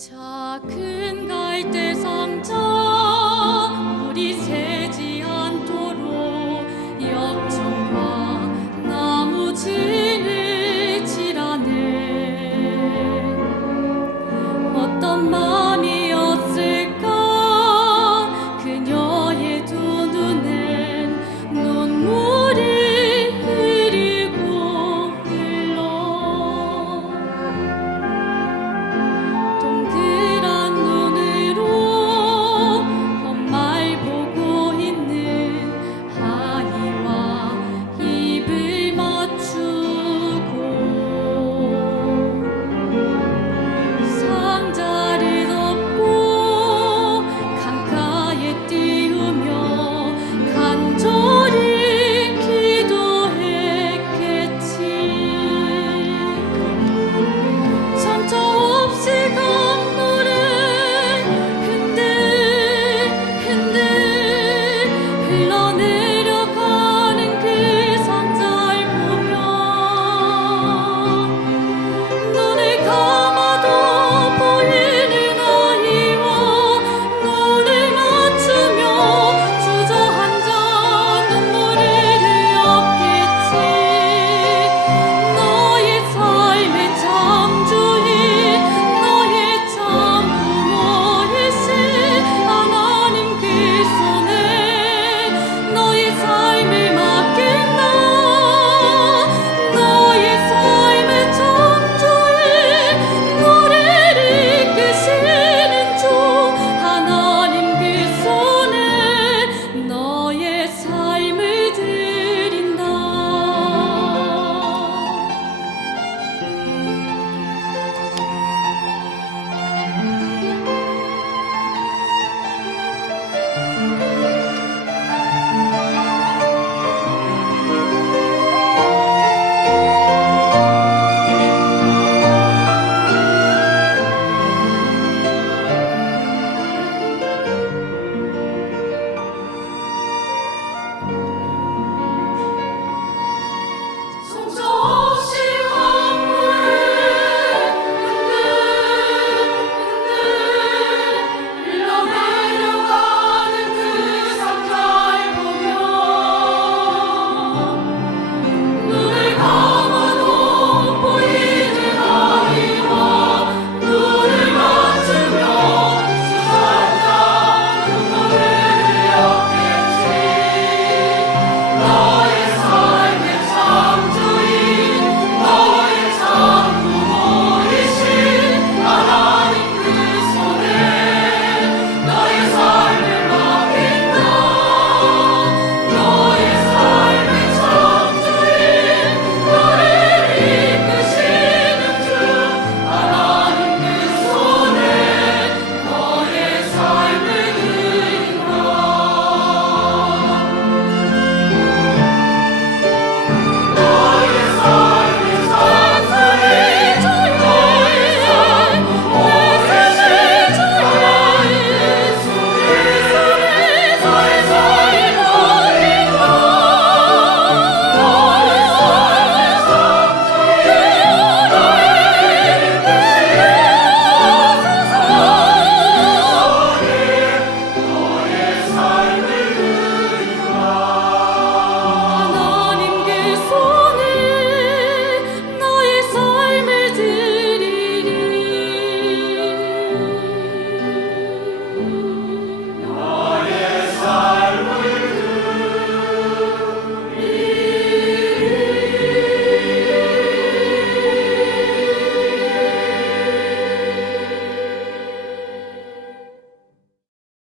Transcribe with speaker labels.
Speaker 1: 자, 그